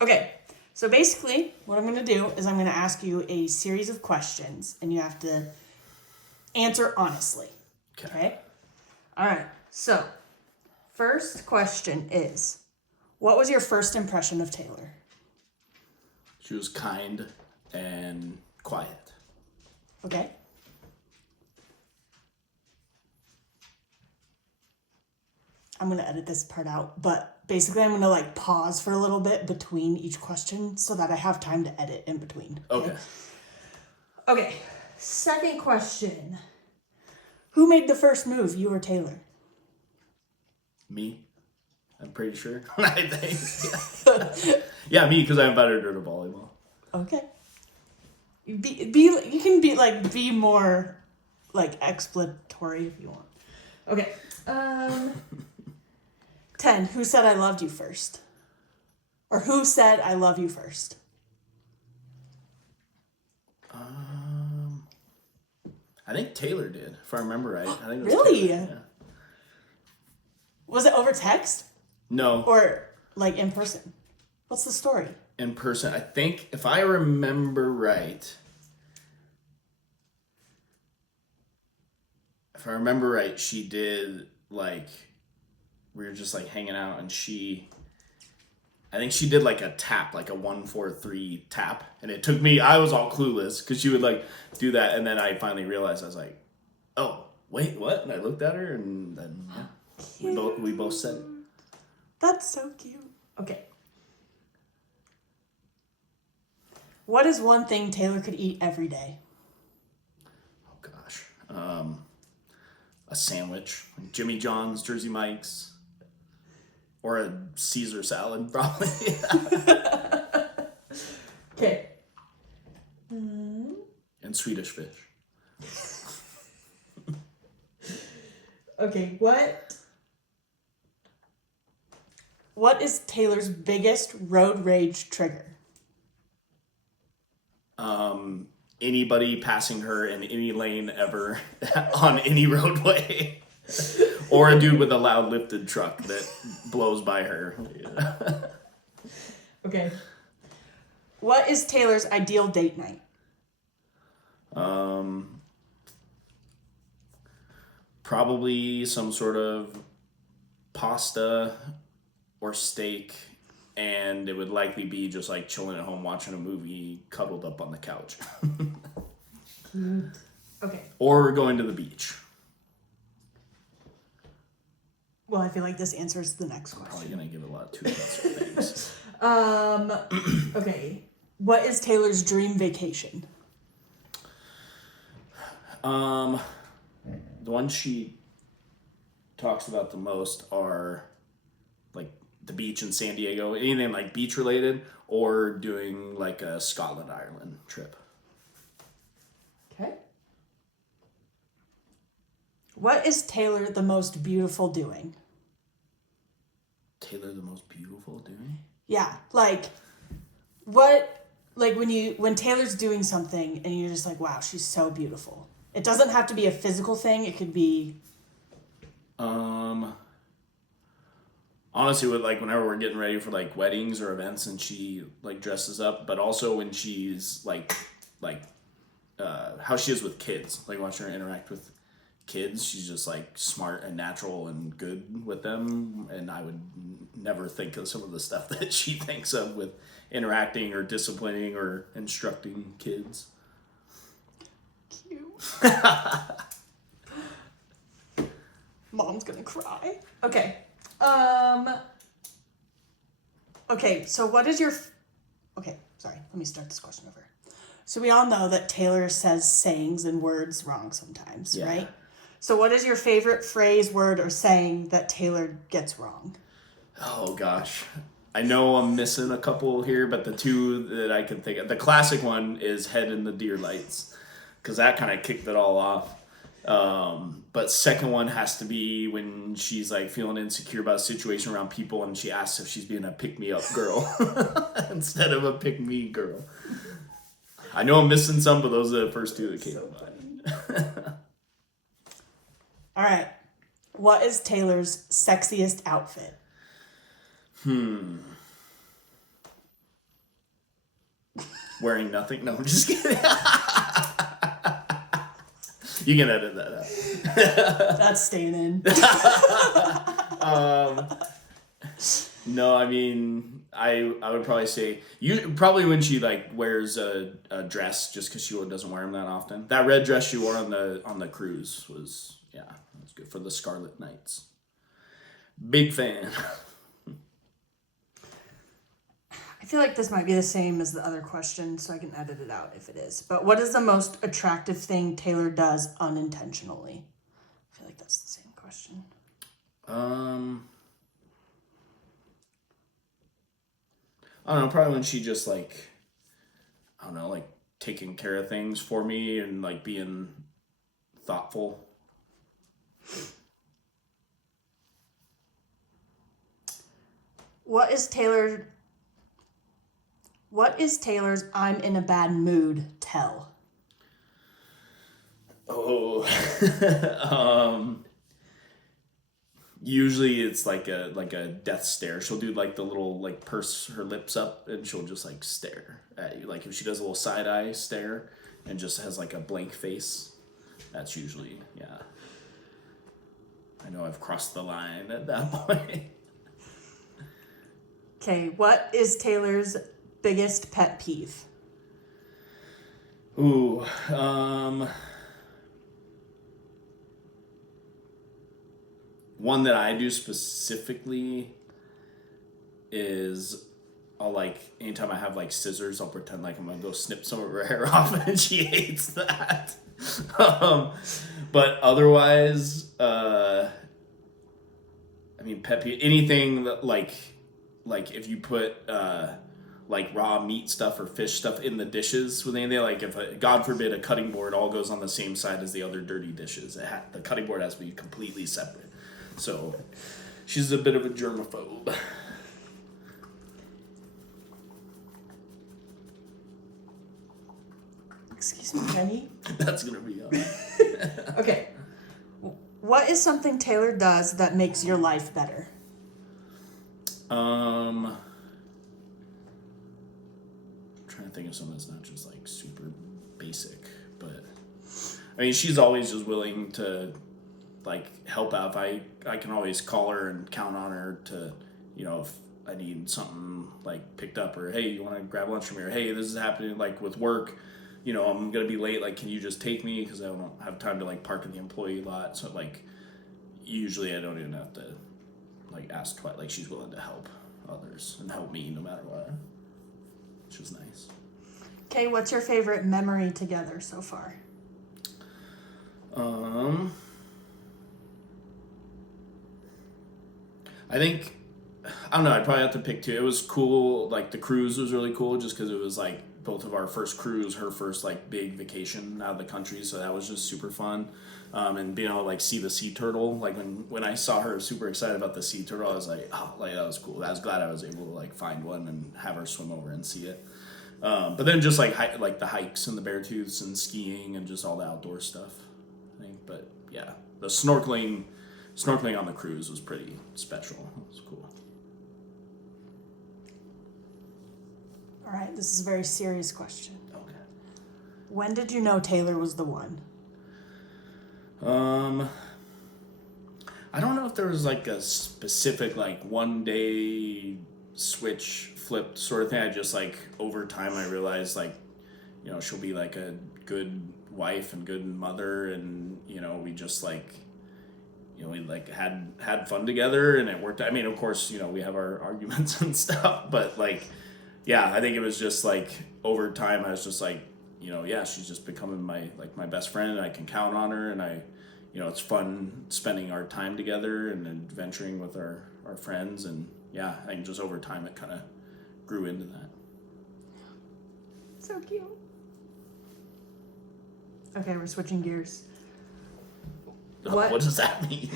Okay, so basically, what I'm going to do is I'm going to ask you a series of questions, and you have to answer honestly. Okay? All right, so first question is, what was your first impression of Taylor? She was kind and quiet. Okay. I'm going to edit this part out, but basically I'm going to like pause for a little bit between each question so that I have time to edit in between. Okay. Okay. Second question. Who made the first move, you or Taylor? Me? I'm pretty sure. I think. Yeah, me, because I'm better at volleyball. Okay. You can be more like explanatory if you want. Okay. 10. Who said I loved you first? Or who said I love you first? I think Taylor did, if I remember right. I think it was Really? Taylor. Yeah. Was it over text? No. Or like in person? What's the story? In person. I think, if I remember right, she did, like, we were just, like, hanging out, and I think she did, like, a tap, like a 1-4-3 tap, and it took me, I was all clueless, because she would, like, do that, and then I finally realized, I was like, oh, wait, what? And I looked at her, and then, yeah, we both said it. That's so cute. Okay. What is one thing Taylor could eat every day? Oh, gosh. A sandwich, Jimmy John's, Jersey Mike's, or a Caesar salad, probably. Okay. And Swedish fish. Okay, what is Taylor's biggest road rage trigger? Anybody passing her in any lane ever on any roadway. Or a dude with a loud lifted truck that blows by her. Okay. What is Taylor's ideal date night? Probably some sort of pasta or steak, and it would likely be just like chilling at home watching a movie, cuddled up on the couch. Okay. Or going to the beach. Well, I feel like this answers the next question. Probably gonna give a lot of two things. Okay. What is Taylor's dream vacation? The ones she talks about the most are like the beach in San Diego, anything like beach related, or doing like a Scotland, Ireland trip. Okay. What is Taylor the most beautiful doing? Taylor the most beautiful doing? Yeah, like when Taylor's doing something and you're just like, wow, she's so beautiful. It doesn't have to be a physical thing. It could be. Honestly, with like whenever we're getting ready for like weddings or events and she like dresses up, but also when she's like how she is with kids, like watching her interact with kids, she's just like smart and natural and good with them, and I would never think of some of the stuff that she thinks of with interacting or disciplining or instructing kids. Cute. Mom's gonna cry. Okay. Okay, so what is your... Okay, sorry. Let me start this question over. So we all know that Taylor says sayings and words wrong sometimes, Yeah. right? So what is your favorite phrase, word, or saying that Taylor gets wrong? Oh, gosh. I know I'm missing a couple here, but the two that I can think of... The classic one is head in the deer lights, because that kind of kicked it all off. But second one has to be when she's like feeling insecure about a situation around people and she asks if she's being a pick-me-up girl instead of a pick-me girl. I know I'm missing some, but those are the first two that came to mind. All right. What is Taylor's sexiest outfit? Wearing nothing? No, I'm just kidding. You can edit that out. That's staying in. No, I mean, I would probably say probably when she like wears a dress, just because she doesn't wear them that often. That red dress she wore on the cruise was good for the Scarlet Knights. Big fan. I feel like this might be the same as the other question, so I can edit it out if it is. But what is the most attractive thing Taylor does unintentionally? I feel like that's the same question. I don't know, probably when she just like, I don't know, like taking care of things for me and like being thoughtful. What is Taylor's I'm in a bad mood tell? Oh, usually it's like a death stare. She'll do like the little like purse her lips up and she'll just like stare at you. Like if she does a little side eye stare and just has like a blank face, that's usually, yeah. I know I've crossed the line at that point. Okay, what is Taylor's biggest pet peeve? Ooh, one that I do specifically is I'll like anytime I have like scissors, I'll pretend like I'm gonna go snip some of her hair off, and she hates that. But otherwise, I mean, pet peeve, anything that like if you put like raw meat stuff or fish stuff in the dishes with anything, like if God forbid a cutting board all goes on the same side as the other dirty dishes, the cutting board has to be completely separate. So she's a bit of a germaphobe. Excuse me, Penny. That's gonna be Okay. What is something Taylor does that makes your life better? I'm trying to think of something that's not just like super basic, but I mean, she's always just willing to like help out. If I can always call her and count on her to, if I need something like picked up, or hey, you want to grab lunch from me, or hey, this is happening like with work, I'm gonna be late, like can you just take me because I don't have time to like park in the employee lot. So like usually I don't even have to like ask twice. Like she's willing to help others and help me no matter what, which is nice. Okay, what's your favorite memory together so far? I think, I don't know, I'd probably have to pick two. It was cool, like the cruise was really cool just because it was like both of our first cruise, her first like big vacation out of the country, so that was just super fun. And being able to like see the sea turtle, like when I saw her super excited about the sea turtle, I was like, oh, like that was cool. I was glad I was able to like find one and have her swim over and see it. But then just like the hikes and the bear tooths and skiing and just all the outdoor stuff, I think. But yeah, the snorkeling on the cruise was pretty special. It was cool. All right, this is a very serious question. Okay. When did you know Taylor was the one? I don't know if there was like a specific like one day switch flipped sort of thing. I just like over time I realized like, she'll be like a good wife and good mother, and we just like, we like had fun together and it worked. I mean, of course, we have our arguments and stuff, but like, yeah, I think it was just like over time I was just like, yeah, she's just becoming my best friend, and I can count on her, and it's fun spending our time together and adventuring with our friends, and yeah, I think just over time it kind of grew into that. So cute. Okay, we're switching gears. What does that mean?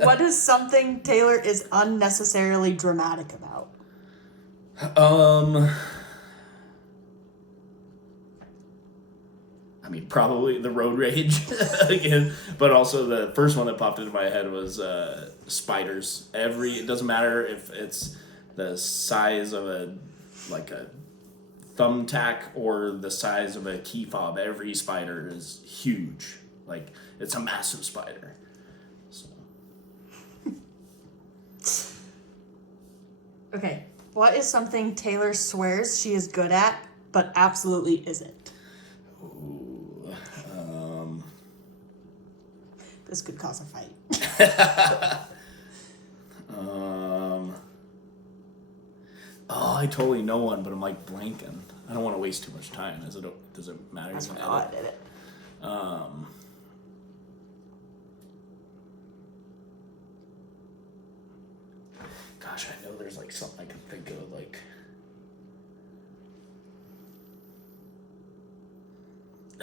What is something Taylor is unnecessarily dramatic about? I mean, probably the road rage again, but also the first one that popped into my head was spiders. It doesn't matter if it's the size of a thumbtack or the size of a key fob. Every spider is huge. Like, it's a massive spider. So. Okay. What is something Taylor swears she is good at, but absolutely isn't? Ooh, This could cause a fight. Oh, I totally know one, but I'm like blanking. I don't want to waste too much time. Does it matter? That's how I did it. Gosh, I know there's like something I can think of, like.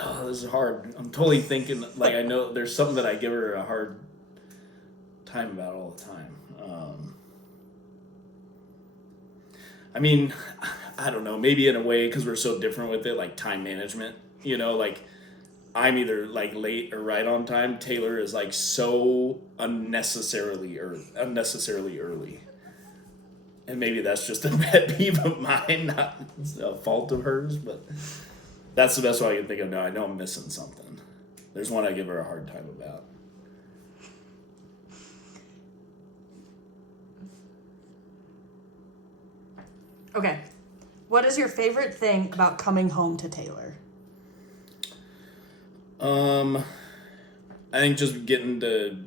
Oh, this is hard. I'm totally thinking, like, I know there's something that I give her a hard time about all the time. I mean, I don't know, maybe in a way, because we're so different with it, like time management, you know, like I'm either like late or right on time. Taylor is like so unnecessarily early. And maybe that's just a pet peeve of mine, not a fault of hers, but that's the best way I can think of now. I know I'm missing something. There's one I give her a hard time about. Okay. What is your favorite thing about coming home to Taylor? I think just getting to,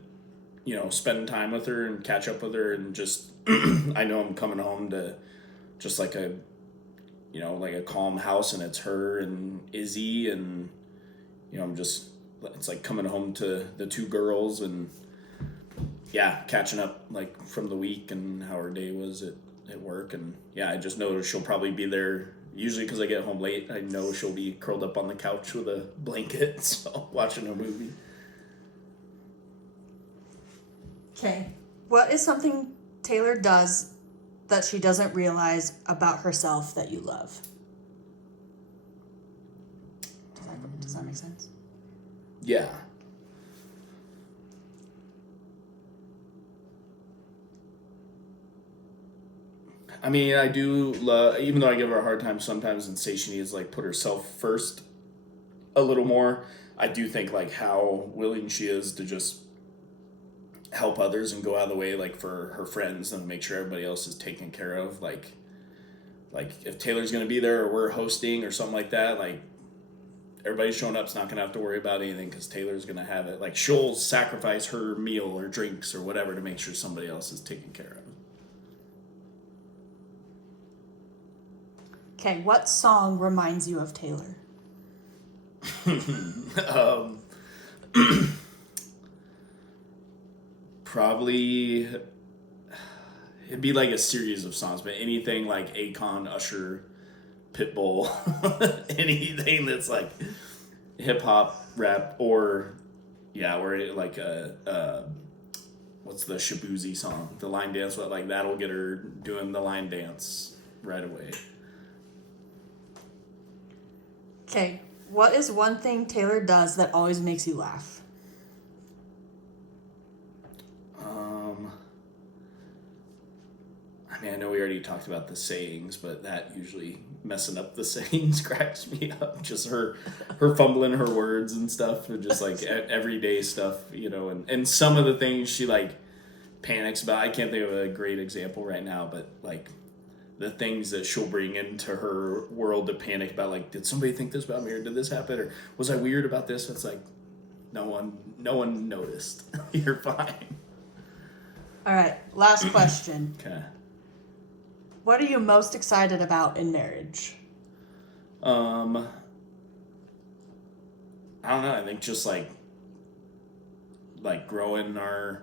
spend time with her and catch up with her, and just, I know I'm coming home to just like a calm house, and it's her and Izzy, and, it's like coming home to the two girls, and yeah, catching up like from the week and how her day was at work. And yeah, I just know she'll probably be there. Usually, because I get home late, I know she'll be curled up on the couch with a blanket, so watching a movie. Okay. What is something Taylor does that she doesn't realize about herself that you love? Does that make sense? Yeah. I mean, I do love, even though I give her a hard time sometimes and say she needs like put herself first a little more, I do think like how willing she is to just help others and go out of the way, like for her friends, and make sure everybody else is taken care of. Like if Taylor's going to be there, or we're hosting or something like that, like everybody showing up's not going to have to worry about anything because Taylor's going to have it. Like, she'll sacrifice her meal or drinks or whatever to make sure somebody else is taken care of. Okay, what song reminds you of Taylor? Probably it'd be like a series of songs, but anything like Akon, Usher, Pitbull, anything that's like hip hop, rap, or like what's the Shabuzi song, the line dance, like that'll get her doing the line dance right away. Okay, what is one thing Taylor does that always makes you laugh? I mean, I know we already talked about the sayings, but that usually messing up the sayings cracks me up. Just her fumbling her words and stuff, or just like everyday stuff, and some of the things she like panics about. I can't think of a great example right now, but like the things that she'll bring into her world to panic about, like, did somebody think this about me, or did this happen, or was I weird about this? It's like, no one noticed. You're fine. All right, last question. Okay. What are you most excited about in marriage? I don't know. I think just like growing our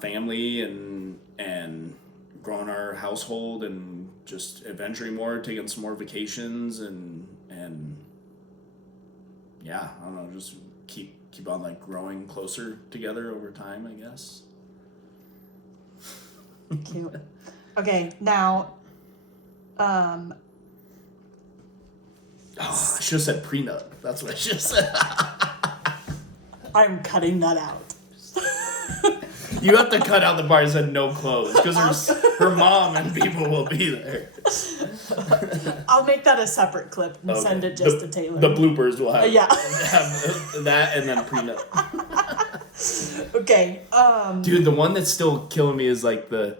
family and growing our household, and just adventuring more, taking some more vacations, and yeah, I don't know, just keep on like growing closer together over time, I guess. Cute. Okay, now, I should have said prenup. That's what I should have said. I'm cutting that out. You have to cut out the part that said no clothes because her mom and people will be there. I'll make that a separate clip and send it just to Taylor. The bloopers will have, have that and then prenup. Okay. Dude, the one that's still killing me is like the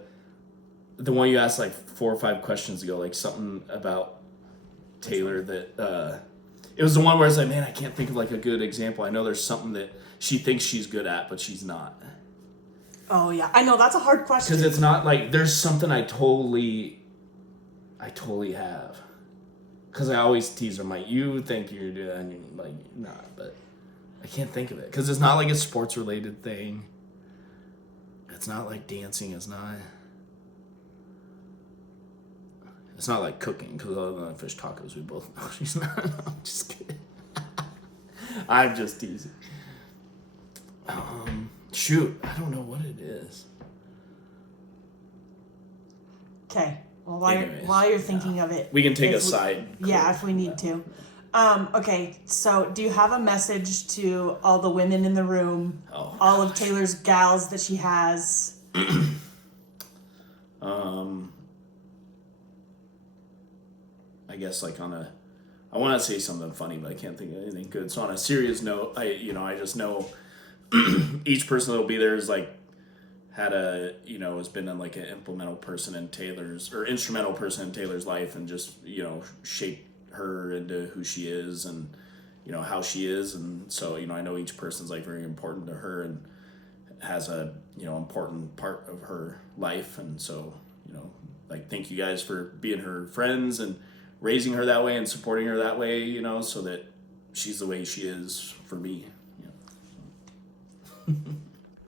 one you asked like 4 or 5 questions ago, like something about Taylor that it was the one where it's like, man, I can't think of like a good example. I know there's something that she thinks she's good at, but she's not. Oh yeah, I know that's a hard question. Because it's not like there's something I totally have. Because I always tease her, like, you think you're doing that, and you're like, nah, but I can't think of it. Because it's not like a sports related thing. It's not like dancing. It's not like cooking. Because other than fish tacos, we both know she's not. I'm just kidding. I'm just teasing. Shoot, I don't know what it is. Okay. Well, while you're thinking of it, we can take a side. Yeah, if we need to. Okay, so do you have a message to all the women in the room? Oh, all of Taylor's gals that she has? I guess like I want to say something funny, but I can't think of anything good. So on a serious note, I just know each person that'll be there is like has been like an instrumental person in Taylor's life, and just shaped her into who she is and how she is. And so I know each person's like very important to her and has a important part of her life. And so like, thank you guys for being her friends and raising her that way and supporting her that way, so that she's the way she is for me.